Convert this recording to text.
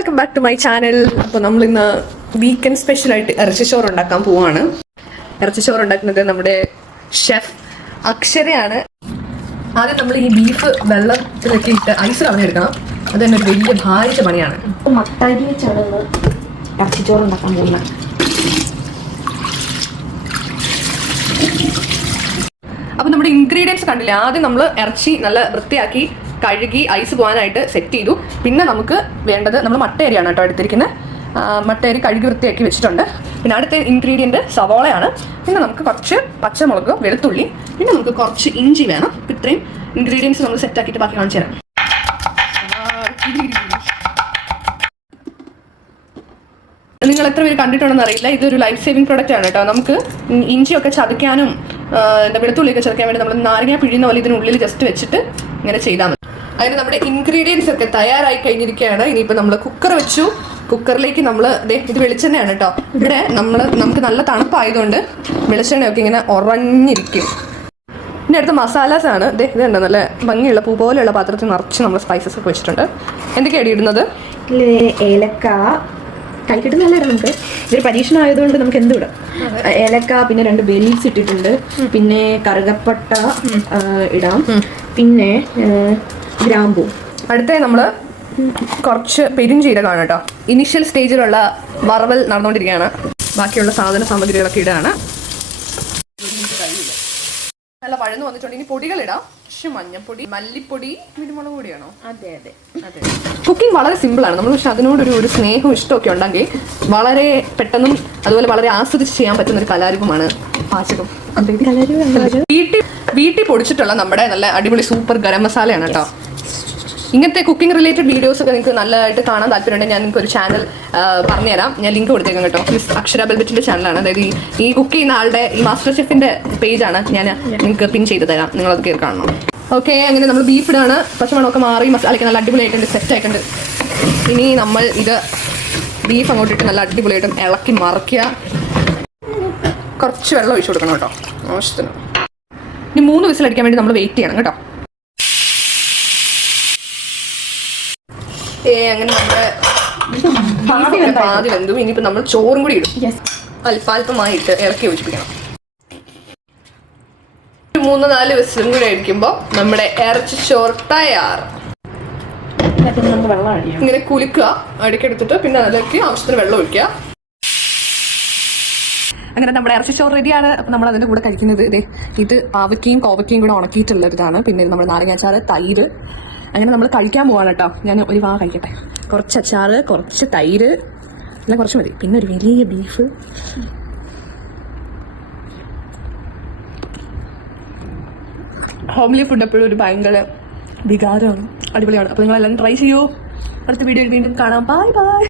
Welcome back to my channel അപ്പോൾ നമ്മൾ ഇന്ന് വീക്കെൻഡ് സ്പെഷ്യലായിട്ട് ഇറച്ചിച്ചോറ് ഉണ്ടാക്കാൻ പോവാണ്. ഇറച്ചിച്ചോറ് ഉണ്ടാക്കുന്നത് നമ്മുടെ ഷെഫ് അക്ഷരയാണ്. ആദ്യം നമ്മൾ ഈ ബീഫ് വെള്ളത്തിലൊക്കെ ഇട്ട് ഐസ് കളഞ്ഞെടുക്കണം അത് തന്നെ ഒരു വലിയ ഭാരിച്ച പണിയാണ്. മട്ടാരി വെച്ചാണ് ഇറച്ചിച്ചോറ് ഉണ്ടാക്കാൻ പോകുന്നത്. അപ്പോൾ നമ്മുടെ ഇൻഗ്രീഡിയൻസ് കണ്ടില്ലേ? ആദ്യം നമ്മൾ ഇറച്ചി നല്ല വൃത്തിയാക്കി കഴുകി ഐസ് പോകാനായിട്ട് സെറ്റ് ചെയ്തു. പിന്നെ നമുക്ക് വേണ്ടത് നമ്മൾ മട്ടയരിയാണ് കേട്ടോ എടുത്തിരിക്കുന്നത് മട്ടയരി കഴുകി വൃത്തിയാക്കി വെച്ചിട്ടുണ്ട്. പിന്നെ അടുത്ത ഇൻഗ്രീഡിയന്റ് സവോളയാണ്. പിന്നെ നമുക്ക് കുറച്ച് പച്ചമുളക് വെളുത്തുള്ളി പിന്നെ നമുക്ക് കുറച്ച് ഇഞ്ചി വേണം. ഇത്രയും ഇൻഗ്രീഡിയൻസ് നമ്മൾ സെറ്റ് ആക്കിയിട്ട് ബാക്കി കാണിച്ചു തരാം. നിങ്ങൾ എത്ര പേര് കണ്ടിട്ടുണ്ടെന്ന് അറിയില്ല. ഇതൊരു ലൈഫ് സേവിങ് പ്രൊഡക്റ്റ് ആണ് കേട്ടോ. നമുക്ക് ഇഞ്ചിയൊക്കെ ചതയ്ക്കാനും വെളുത്തുള്ളിയൊക്കെ ചതയ്ക്കാൻ വേണ്ടി നമ്മൾ നാരങ്ങ പിഴിയുന്ന പോലെ ഇതിനുള്ളിൽ ജസ്റ്റ് വെച്ചിട്ട് ഇങ്ങനെ ചെയ്താൽ മതി. അതിന് നമ്മുടെ ഇൻഗ്രീഡിയൻസ് ഒക്കെ തയ്യാറായി കഴിഞ്ഞിരിക്കുകയാണ്. ഇനിയിപ്പോൾ നമ്മൾ കുക്കർ വെച്ചു. കുക്കറിലേക്ക് നമ്മൾ ഇത് വെളിച്ചെണ്ണയാണ് കേട്ടോ ഇവിടെ നമ്മൾ നമുക്ക് നല്ല തണുപ്പായതുകൊണ്ട് വെളിച്ചെണ്ണയൊക്കെ ഇങ്ങനെ ഉറഞ്ഞിരിക്കും ഇനി അടുത്ത മസാലാസ് ആണ്. ഇത് കണ്ടോ? നല്ല ഭംഗിയുള്ള പൂ പോലെയുള്ള പാത്രത്തിൽ നിറച്ച് നമ്മൾ സ്പൈസസ് ഒക്കെ വെച്ചിട്ടുണ്ട്. എന്തൊക്കെയാണ് ഇടുന്നത് ഏലക്ക കഴിക്കിട്ട് നല്ലതാണ് നമുക്ക്. ഇതൊരു പരീക്ഷണം ആയതുകൊണ്ട് നമുക്ക് എന്ത് ഇടാം ഏലക്ക പിന്നെ രണ്ട് ബെലീസ് ഇട്ടിട്ടുണ്ട്. പിന്നെ കറുകപ്പട്ട ഇടാം. പിന്നെ ഗ്രാമ്പൂ. അടുത്ത നമ്മൾ കുറച്ച് പെരിഞ്ചീരകമാണ് കേട്ടോ. ഇനിഷ്യൽ സ്റ്റേജിലുള്ള വറവൽ നടന്നുകൊണ്ടിരിക്കുകയാണ്. ബാക്കിയുള്ള സാധന സാമഗ്രികളൊക്കെ ഇടാണ് നല്ല പഴന്ന് വന്നിട്ടുണ്ട്. ഇനി പൊടികൾ ഇടാം. പക്ഷെ മഞ്ഞപ്പൊടി മല്ലിപ്പൊടി കുരുമുളക് പൊടിയാണോ? അതെ അതെ. അതെ. കുക്കിംഗ് വളരെ സിമ്പിൾ ആണ്. നമ്മൾ പക്ഷെ അതിനോടൊരു ഒരു സ്നേഹവും ഇഷ്ടമൊക്കെ ഉണ്ടെങ്കിൽ വളരെ പെട്ടെന്നും അതുപോലെ വളരെ ആസ്വദിച്ച് ചെയ്യാൻ പറ്റുന്ന ഒരു കലാരൂപമാണ് പാചകം. വീട്ടിൽ വീട്ടിൽ പൊടിച്ചിട്ടുള്ള നമ്മുടെ നല്ല അടിപൊളി സൂപ്പർ ഗരം മസാലയാണ് കേട്ടോ. ഇങ്ങനത്തെ കുക്കിംഗ് റിലേറ്റഡ് വീഡിയോസ് ഒക്കെ നിങ്ങൾക്ക് നല്ലതായിട്ട് കാണാൻ താല്പര്യമുണ്ടെങ്കിൽ ഞാൻ നിങ്ങൾക്ക് ഒരു ചാനൽ പറഞ്ഞുതരാം. ഞാൻ ലിങ്ക് കൊടുത്തേക്കാം കേട്ടോ. മിസ് അക്ഷര ബെൽബിറ്റിന്റെ ചാനലാണ് അതായത് ഈ ഈ കുക്ക് ചെയ്യുന്ന ആളുടെ ഈ മാസ്റ്റർ ഷെഫിന്റെ പേജാണ് ഞാൻ നിങ്ങൾക്ക് പിൻ ചെയ്ത് തരാം. നിങ്ങളത് കയറി കാണണം. ഓക്കെ അങ്ങനെ നമ്മൾ ബീഫ് ഇടാണ്. പച്ചമണമൊക്കെ മാറി മസാലയ്ക്ക് നല്ല അടിപൊളിയായിട്ടുണ്ട് സെറ്റ് ആയിട്ടുണ്ട്. ഇനി നമ്മൾ ഇത് ബീഫ് അങ്ങോട്ട് ഇട്ട് നല്ല അടിപൊളിയായിട്ടും ഇളക്കി മറക്കുക. കുറച്ച് വെള്ളം ഒഴിച്ചു കൊടുക്കണം കേട്ടോ. ആവശ്യത്തിന്. ഇനി മൂന്ന് വിസിലടിക്കാൻ വേണ്ടി നമ്മൾ വെയിറ്റ് ചെയ്യണം കേട്ടോ. അങ്ങനെ നമ്മുടെ ബീഫൊക്കെ പാതി വെന്തു ഇനിയിപ്പോ നമ്മൾ ചോറും കൂടി ഇടും. യെസ് അല്പാൽപമായിട്ട് ഇറക്കി യോജിപ്പിക്കണം. മൂന്ന് നാല് വിസിലും കൂടി അടിക്കുമ്പോൾ നമ്മുടെ ഇറച്ചി ചോറ് തയ്യാർ. ഇങ്ങനെ കുലുക്കുക അടിക്കെടുത്തിട്ട് പിന്നെ അതിലേക്ക് ആവശ്യത്തിന് വെള്ളം ഒഴിക്കുക. അങ്ങനെ നമ്മുടെ ഇറച്ചിച്ചോറ് റെഡിയാണ്. അപ്പം നമ്മൾ അതിന്റെ കൂടെ കഴിക്കുന്നത്. ഇതേ ഇത് പാവയ്ക്കയും കോവയ്ക്കയും കൂടെ ഉണക്കിയിട്ടുള്ള ഇതാണ് പിന്നെ നമ്മുടെ നാരങ്ങാച്ചാറ് തൈര് അങ്ങനെ നമ്മൾ കഴിക്കാൻ പോവാണ് കേട്ടോ. ഞാൻ ഒരു വാ കഴിക്കട്ടെ. കുറച്ച് അച്ചാർ കുറച്ച് തൈര് എല്ലാം കുറച്ച് മതി. പിന്നെ ഒരു വലിയ ബീഫ് ഹോംലി ഫുഡ് എപ്പോഴും ഒരു ഭയങ്കര വികാരമാണ്. അടിപൊളിയാണ്. അപ്പോൾ നിങ്ങൾ എല്ലാം ട്രൈ ചെയ്യൂ. അടുത്ത വീഡിയോയിൽ വീണ്ടും കാണാം. Bye bye